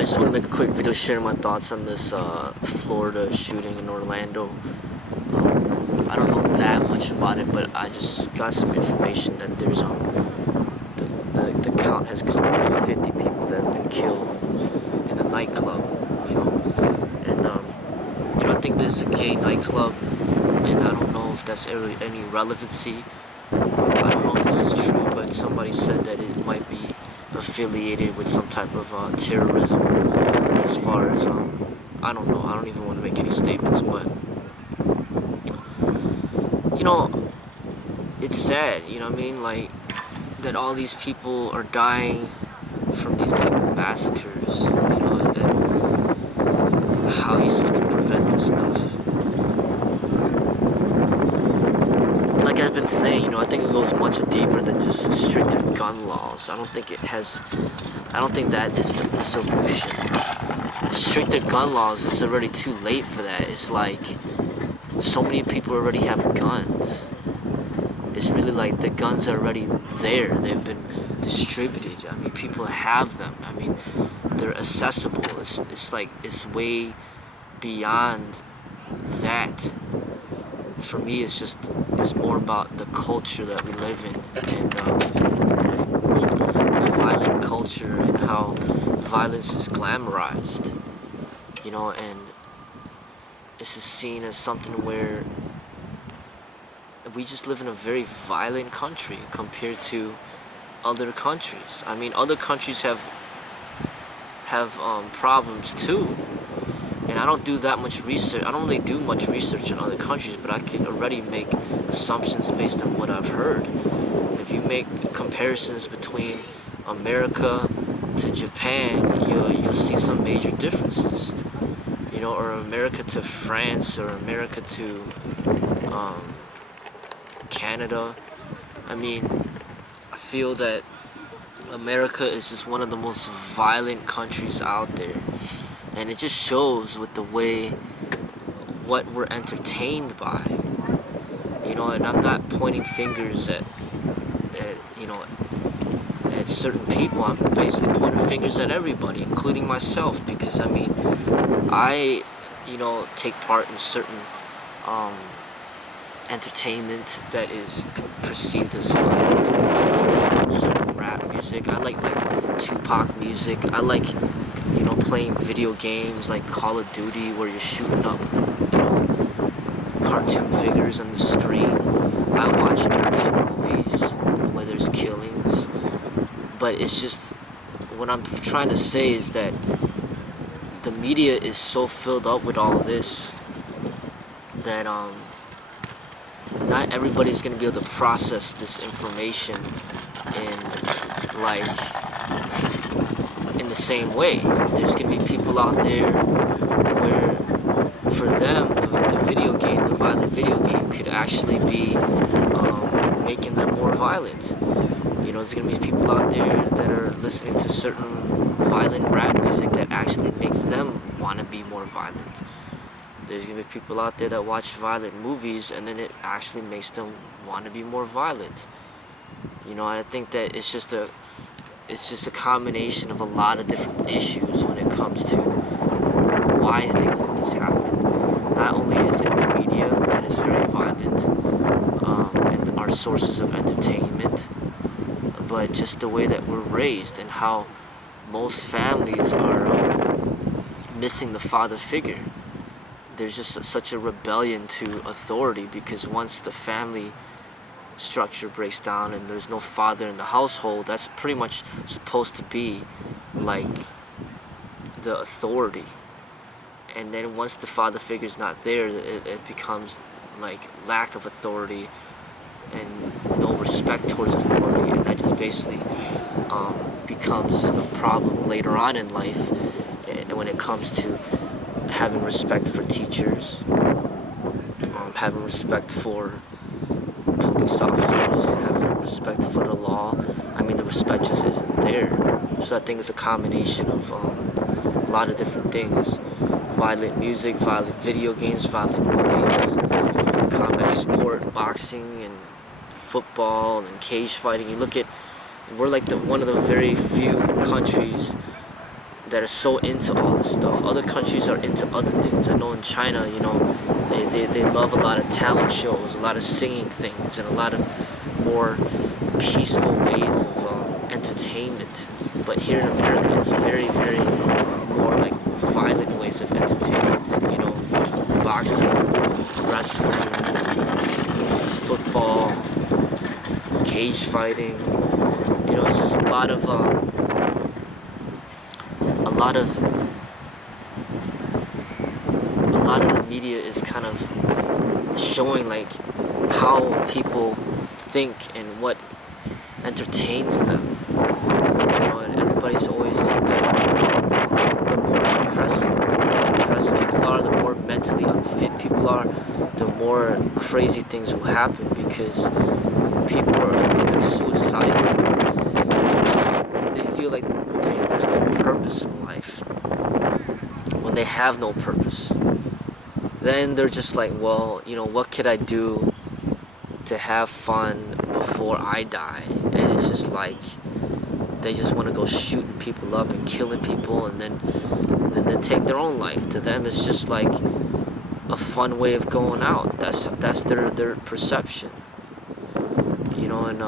I just want to make a quick video sharing my thoughts on this Florida shooting in Orlando. I don't know that much about it, but I just got some information that there's the count has come up to 50 people that have been killed in a nightclub, and I think this is a gay nightclub, and I don't know if that's any relevancy. I don't know if this is true, but somebody said that it might be affiliated with some type of terrorism. As far as I don't know. I don't even want to make any statements, but it's sad. You know what I mean? Like that all these people are dying from these type of massacres. And how are you supposed to prevent this stuff? Like I've been saying, I think it goes much deeper than just stricter gun laws. I don't think that is the solution. Stricter gun laws is already too late for that. It's like so many people already have guns. It's really like the guns are already there. They've been distributed. I mean, people have them. I mean, they're accessible. It's like it's way beyond that. For me, it's more about the culture that we live in, and the violent culture, and how violence is glamorized, and it's just seen as something where we just live in a very violent country compared to other countries. I mean, other countries have problems too. And I don't do that much research. I don't really do much research in other countries, but I can already make assumptions based on what I've heard. If you make comparisons between America to Japan, you'll see some major differences. Or America to France, or America to Canada. I mean, I feel that America is just one of the most violent countries out there. And it just shows with the way what we're entertained by, and I'm not pointing fingers at certain people. I'm basically pointing fingers at everybody, including myself, because I mean, I take part in certain entertainment that is perceived as violent. I like certain rap music. I like Tupac music. I like playing video games like Call of Duty, where you're shooting up, cartoon figures on the screen. I watch action movies where there's killings, but it's just, what I'm trying to say is that the media is so filled up with all of this that not everybody's gonna be able to process this information in the same way. There's gonna be people out there where, for them, the violent video game could actually be making them more violent. There's gonna be people out there that are listening to certain violent rap music that actually makes them want to be more violent. There's gonna be people out there that watch violent movies, and then it actually makes them want to be more violent. I think that it's just a combination of a lot of different issues when it comes to why things like this happen. Not only is it the media that is very violent, and our sources of entertainment, but just the way that we're raised, and how most families are missing the father figure. There's just such a rebellion to authority, because once the family structure breaks down and there's no father in the household, that's pretty much supposed to be like the authority. And then once the father figure's not there, it becomes like lack of authority and no respect towards authority, and that just basically becomes a problem later on in life, and when it comes to having respect for teachers, having respect for police officers, having respect for the law. I mean, the respect just isn't there. So I think it's a combination of a lot of different things. Violent music, violent video games, violent movies, combat sport, boxing, and football, and cage fighting. We're like one of the very few countries that are so into all this stuff. Other countries are into other things. I know in China, you know, they love a lot of talent shows, a lot of singing things, and a lot of more peaceful ways of entertainment. But here in America, it's very, very more like violent ways of entertainment. You know, boxing, wrestling, football, cage fighting. You know, it's just a lot of the media is kind of showing like how people think and what entertains them. You know, and everybody's always, you know, the more depressed people are, the more mentally unfit people are, the more crazy things will happen because people they're suicidal. They feel like there's no purpose in life. When they have no purpose, then they're just like, well, you know, what could I do to have fun before I die? And it's just like they just want to go shooting people up and killing people and then take their own life. To them, it's just like a fun way of going out. That's their perception, you know. And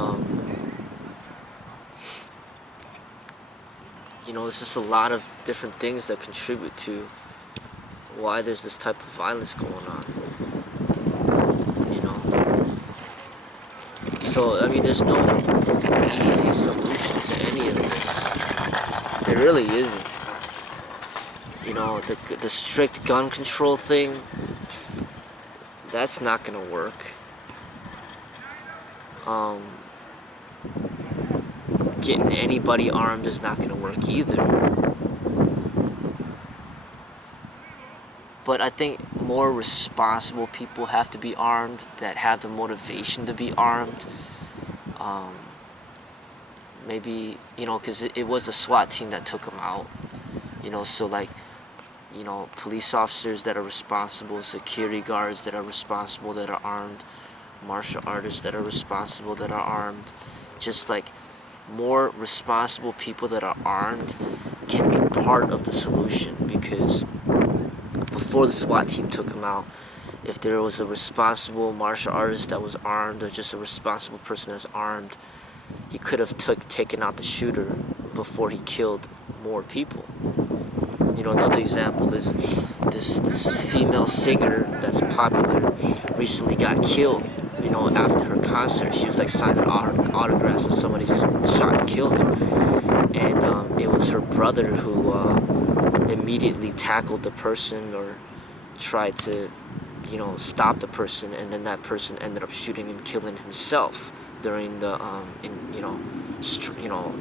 you know, it's just a lot of different things that contribute to why there's this type of violence going on, you know. So I mean, there's no easy solution to any of this. There really isn't. You know, the strict gun control thing, that's not gonna work. Getting anybody armed is not gonna work either. But I think more responsible people have to be armed, that have the motivation to be armed. Maybe, you know, because it was a SWAT team that took them out. You know, so like, you know, police officers that are responsible, security guards that are responsible, that are armed, martial artists that are responsible, that are armed. Just like more responsible people that are armed can be part of the solution, because before the SWAT team took him out, if there was a responsible martial artist that was armed, or just a responsible person that's armed, he could have taken out the shooter before he killed more people. You know, another example is this female singer that's popular recently got killed. You know, after her concert, she was like signing autographs, and somebody just shot and killed her. And it was her brother who immediately tackled the person or tried to, you know, stop the person, and then that person ended up shooting and killing himself during the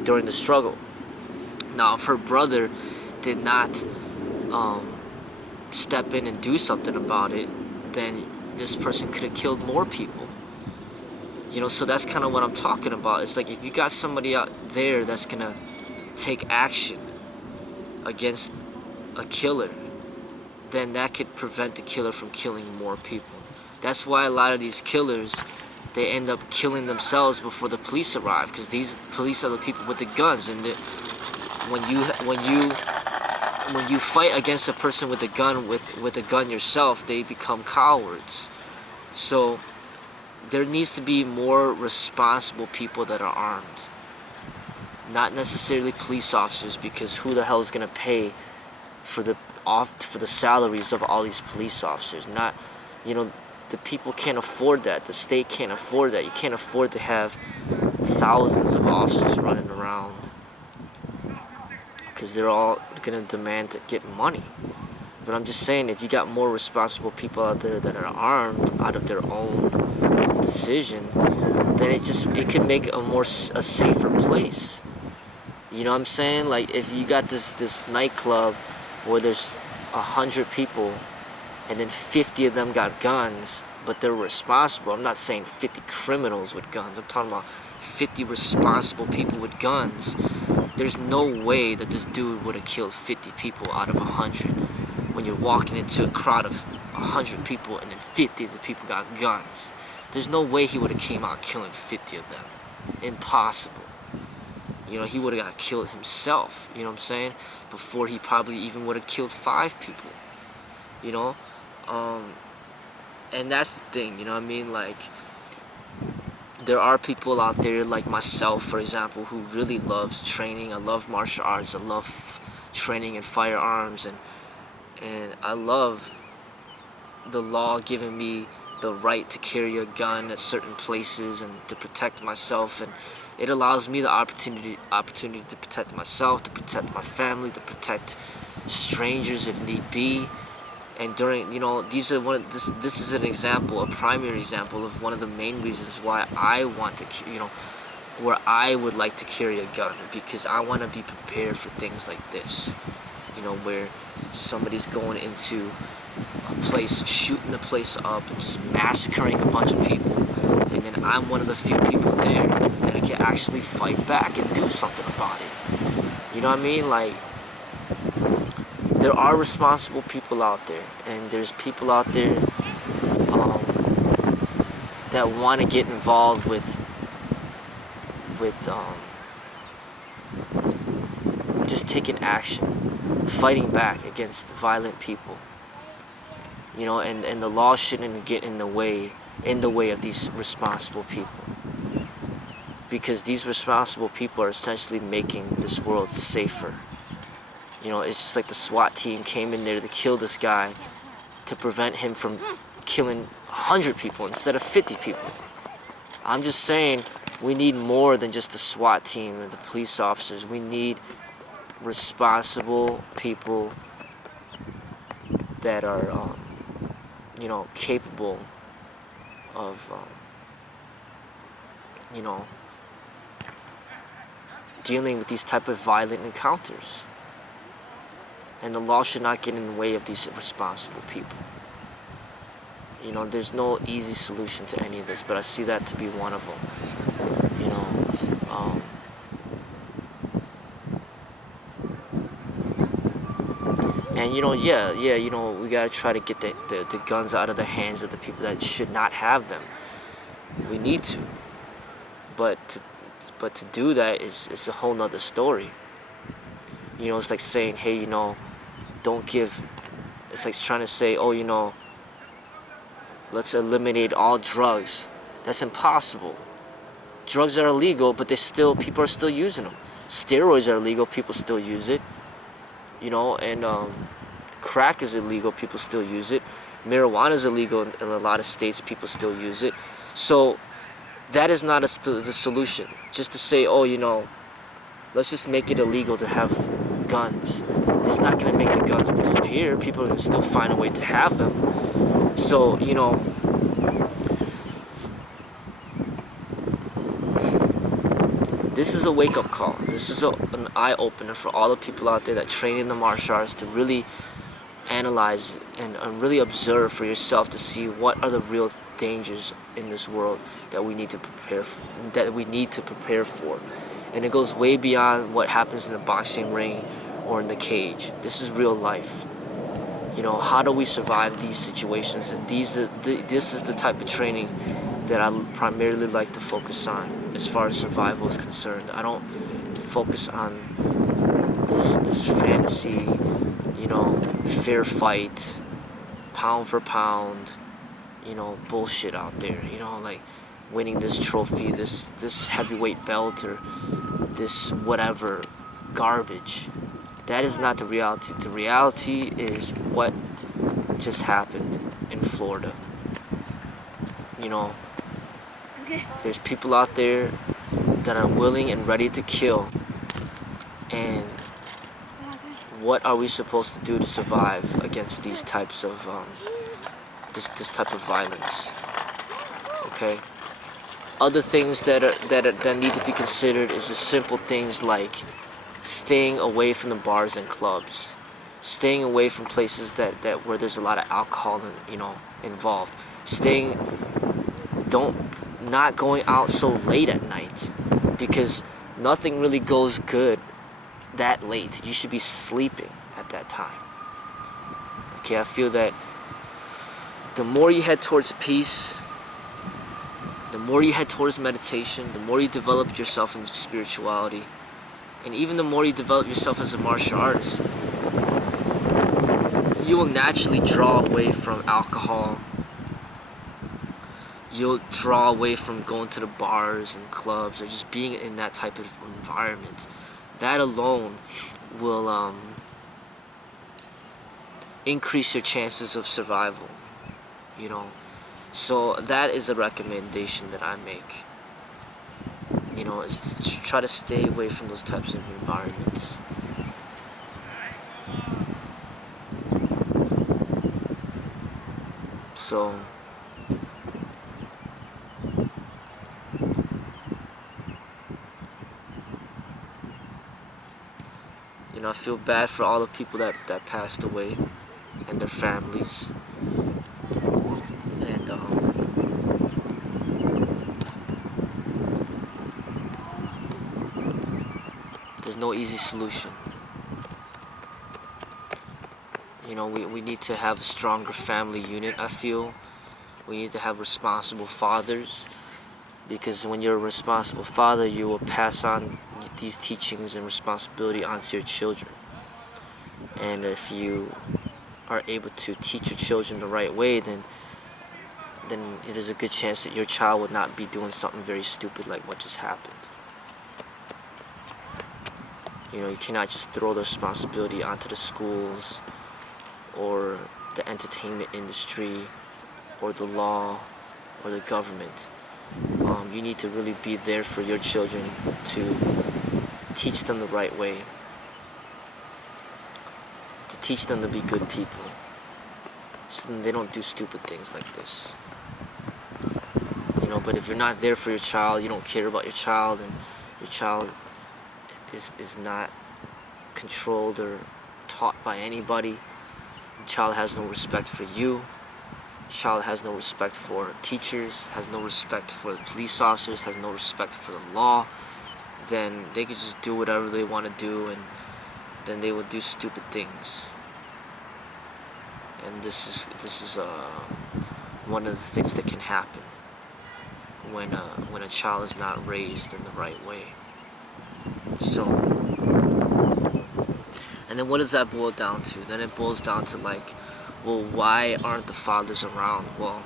during the struggle. Now, if her brother did not step in and do something about it, then this person could have killed more people. You know, so that's kind of what I'm talking about. It's like, if you got somebody out there that's gonna take action against a killer, then that could prevent the killer from killing more people. That's why a lot of these killers, they end up killing themselves before the police arrive, because these police are the people with the guns. And when you fight against a person with a gun, with a gun yourself, they become cowards. So there needs to be more responsible people that are armed, not necessarily police officers, because who the hell is going to pay for the salaries of all these police officers? Not, you know, the people can't afford that. The state can't afford that. You can't afford to have thousands of officers running around, because they're all going to demand to get money. But I'm just saying, if you got more responsible people out there that are armed out of their own decision, then it could make a safer place. You know what I'm saying? Like, if you got this nightclub where there's 100 people, and then 50 of them got guns, but they're responsible. I'm not saying 50 criminals with guns. I'm talking about 50 responsible people with guns. There's no way that this dude would have killed 50 people out of 100 when you're walking into a crowd of 100 people and then 50 of the people got guns. There's no way he would have came out killing 50 of them. Impossible. You know, he would have got killed himself, you know what I'm saying, before he probably even would have killed 5 people, you know. And that's the thing, you know what I mean, like, there are people out there like myself, for example, who really loves training. I love martial arts, I love training in firearms, and I love the law giving me the right to carry a gun at certain places and to protect myself, and it allows me the opportunity to protect myself, to protect my family, to protect strangers if need be. And during, you know, these are this is an example, a primary example of one of the main reasons why I want to, you know, where I would like to carry a gun, because I want to be prepared for things like this, you know, where somebody's going into a place, shooting the place up, and just massacring a bunch of people, and then I'm one of the few people there that can actually fight back and do something about it. You know what I mean? Like, there are responsible people out there, and there's people out there that want to get involved with just taking action, fighting back against violent people. You know, and the law shouldn't get in the way of these responsible people, because these responsible people are essentially making this world safer. You know, it's just like the SWAT team came in there to kill this guy to prevent him from killing 100 people instead of 50 people. I'm just saying, we need more than just the SWAT team and the police officers. We need responsible people that are, you know, capable of, you know, dealing with these type of violent encounters. And the law should not get in the way of these responsible people. You know, there's no easy solution to any of this, but I see that to be one of them. You know, and you know, yeah, you know, we gotta try to get the guns out of the hands of the people that should not have them. We need to, but to do that is a whole nother story. You know, it's like saying, hey, you know, don't give. It's like trying to say, oh, you know, let's eliminate all drugs. That's impossible. Drugs are illegal, but people are still using them. Steroids are illegal, people still use it. You know, and crack is illegal, people still use it. Marijuana is illegal in a lot of states, people still use it. So that is not the solution. Just to say, oh, you know, let's just make it illegal to have guns. It's not going to make the guns disappear. People are going to still find a way to have them. So, you know, this is a wake-up call. This is an eye-opener for all the people out there that train in the martial arts, to really analyze and really observe for yourself, to see what are the real dangers in this world that we need to prepare for. And it goes way beyond what happens in the boxing ring or in the cage. This is real life. You know, how do we survive these situations? And this is the type of training that I primarily like to focus on as far as survival is concerned. I don't focus on this fantasy, you know, fair fight, pound for pound, you know, bullshit out there. You know, like winning this trophy, this heavyweight belt, or this whatever garbage. That is not the reality. The reality is what just happened in Florida. You know, there's people out there that are willing and ready to kill. And what are we supposed to do to survive against these types of this type of violence? Okay. Other things that need to be considered is just simple things like staying away from the bars and clubs, staying away from places that where there's a lot of alcohol and, you know, involved, not going out so late at night, because nothing really goes good that late. You should be sleeping at that time. Okay, I feel that the more you head towards peace, the more you head towards meditation, the more you develop yourself in spirituality, And even the more you develop yourself as a martial artist, you will naturally draw away from alcohol. You'll draw away from going to the bars and clubs or just being in that type of environment. That alone will increase your chances of survival, you know. So that is a recommendation that I make, you know, is to try to stay away from those types of environments. So you know, I feel bad for all the people that passed away and their families. And there's no easy solution. You know, we need to have a stronger family unit, I feel. We need to have responsible fathers, because when you're a responsible father, you will pass on these teachings and responsibility onto your children. And if you are able to teach your children the right way, then it is a good chance that your child would not be doing something very stupid like what just happened. You know, you cannot just throw the responsibility onto the schools or the entertainment industry or the law or the government. You need to really be there for your children to teach them the right way, to teach them to be good people, so that they don't do stupid things like this. You know, but if you're not there for your child, you don't care about your child, and your child is not controlled or taught by anybody, the child has no respect for you, the child has no respect for teachers, has no respect for the police officers, has no respect for the law, then they could just do whatever they want to do, and then they will do stupid things. And this is one of the things that can happen when a child is not raised in the right way. So, and then what does that boil down to? Then it boils down to, like, well, why aren't the fathers around? Well,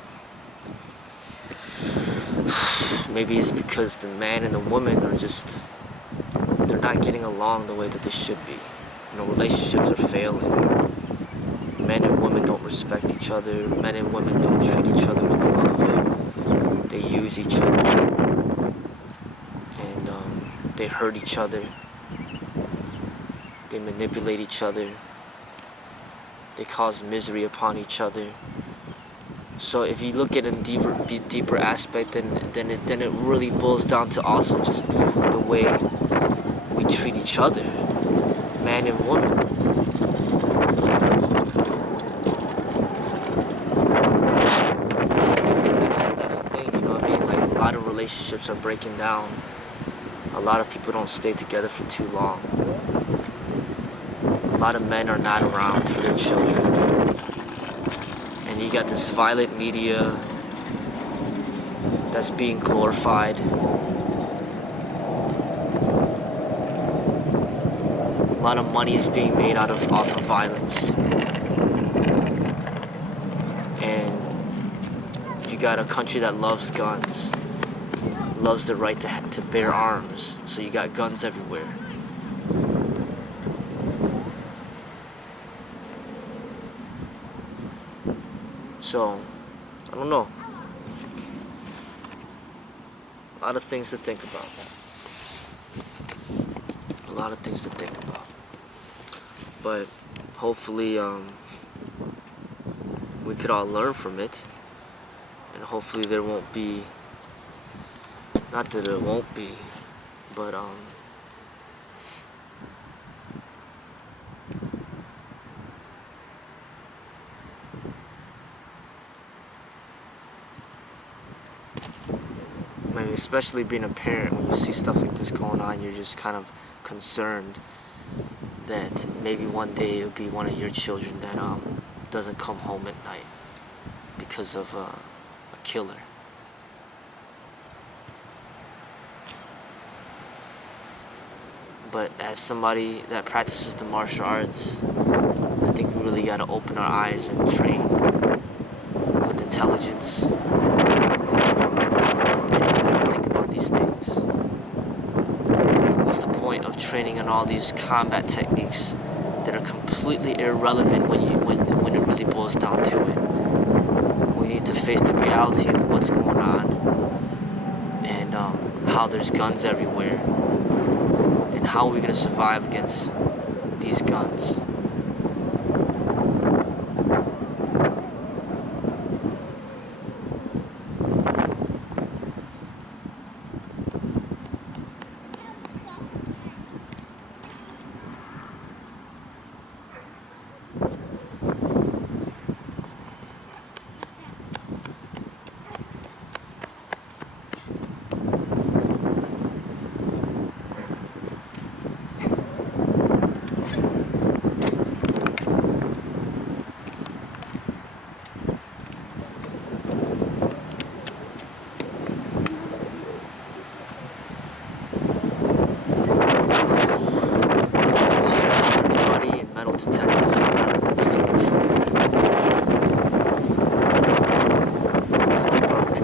maybe it's because the man and the woman are just, they're not getting along the way that they should be. You know, relationships are failing. Men and women don't respect each other. Men and women don't treat each other with love. They use each other. And they hurt each other. They manipulate each other. They cause misery upon each other. So if you look at a deeper aspect, then it really boils down to also just the way we treat each other, man and woman. That's the thing, you know what I mean? Like, a lot of relationships are breaking down. A lot of people don't stay together for too long. A lot of men are not around for their children. And you got this violent media that's being glorified. A lot of money is being made off of violence. And you got a country that loves guns, loves the right to bear arms. So you got guns everywhere. So, I don't know. A lot of things to think about. A lot of things to think about. But hopefully, we could all learn from it. And hopefully there won't be, not that there won't be, but I mean, especially being a parent, when you see stuff like this going on, you're just kind of concerned that maybe one day it'll be one of your children that doesn't come home at night because of a killer. But as somebody that practices the martial arts, I think we really got to open our eyes and train with intelligence and think about these things. Like, what's the point of training in all these combat techniques that are completely irrelevant when it really boils down to it? We need to face the reality of what's going on, and how there's guns everywhere, and how are we going to survive against these guns.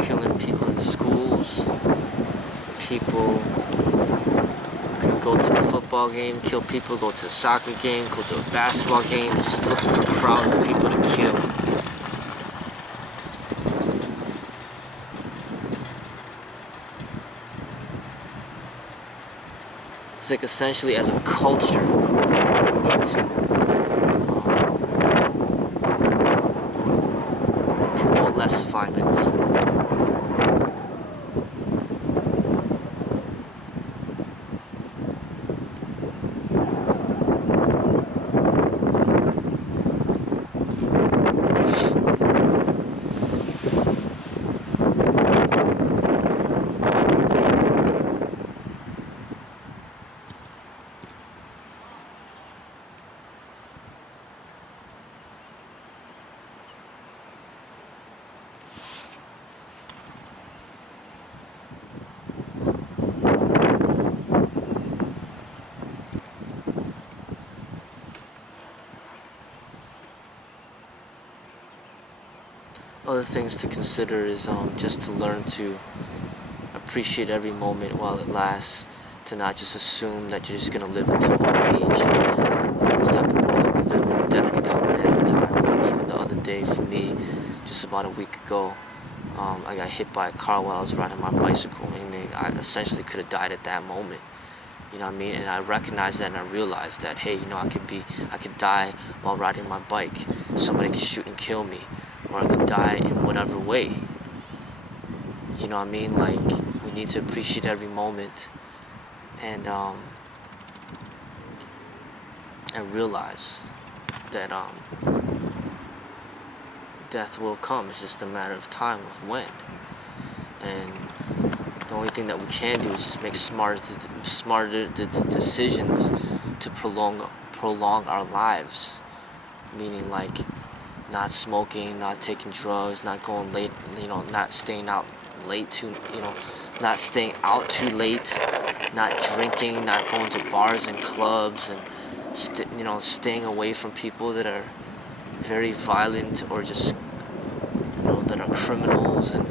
Killing people in schools. People can go to a football game, kill people, go to a soccer game, go to a basketball game, just looking for crowds of people to kill. It's like essentially as a culture, we need to promote less violence. Other things to consider is just to learn to appreciate every moment while it lasts, to not just assume that you're just going to live until old age. This type of world that we live in, death can come at any time. Like even the other day for me, just about a week ago, I got hit by a car while I was riding my bicycle, and I essentially could have died at that moment. You know what I mean? And I recognized that, and I realized that, hey, you know, I could die while riding my bike. Somebody could shoot and kill me, or I could die in whatever way. You know what I mean? Like, we need to appreciate every moment, and realize that death will come. It's just a matter of time of when. And the only thing that we can do is just make smarter decisions to prolong our lives. Meaning, like, not smoking, not taking drugs, not going late, you know, not staying out late too, you know, not staying out too late, not drinking, not going to bars and clubs, and you know, staying away from people that are very violent, or just, you know, that are criminals, and,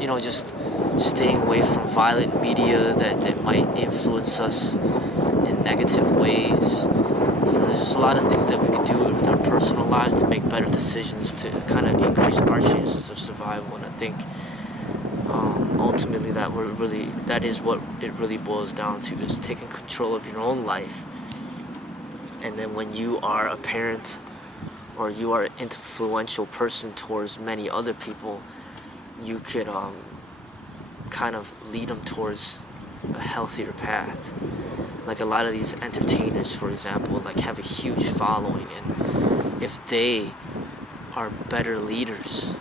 you know, just staying away from violent media that might influence us in negative ways. You know, there's just a lot of things that we can do with our personal lives to make better decisions to kind of increase our chances of survival. And I think ultimately that is what it really boils down to, is taking control of your own life. And then when you are a parent, or you are an influential person towards many other people, you could kind of lead them towards a healthier path. Like a lot of these entertainers, for example, like have a huge following, and if they are better leaders,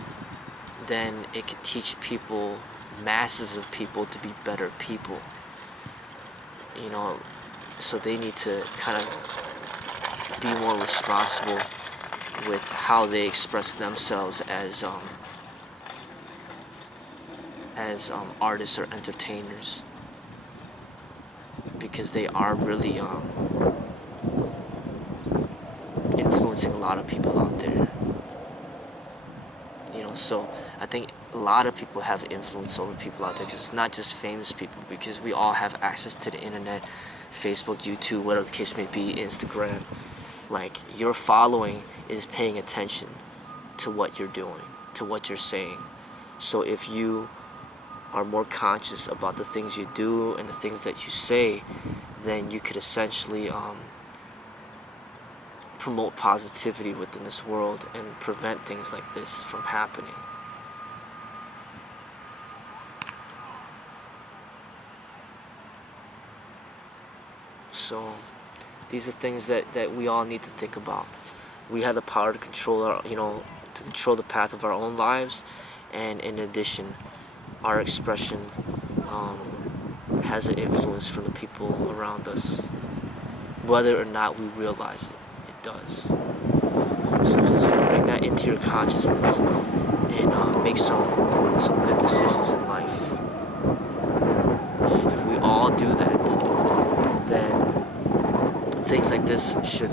then it could teach people, masses of people, to be better people. You know, so they need to kind of be more responsible with how they express themselves as artists or entertainers. Because because they are really influencing a lot of people out there. So I think a lot of people have influence over people out there, because it's not just famous people, because we all have access to the internet, Facebook, YouTube, whatever the case may be, Instagram. Like, your following is paying attention to what you're doing, to what you're saying. So if you are more conscious about the things you do and the things that you say, then you could essentially promote positivity within this world and prevent things like this from happening. So these are things that we all need to think about. We have the power to control to control the path of our own lives, and in addition, our expression has an influence from the people around us, whether or not we realize it. It does. So just bring that into your consciousness and make some good decisions in life. And if we all do that, then things like this should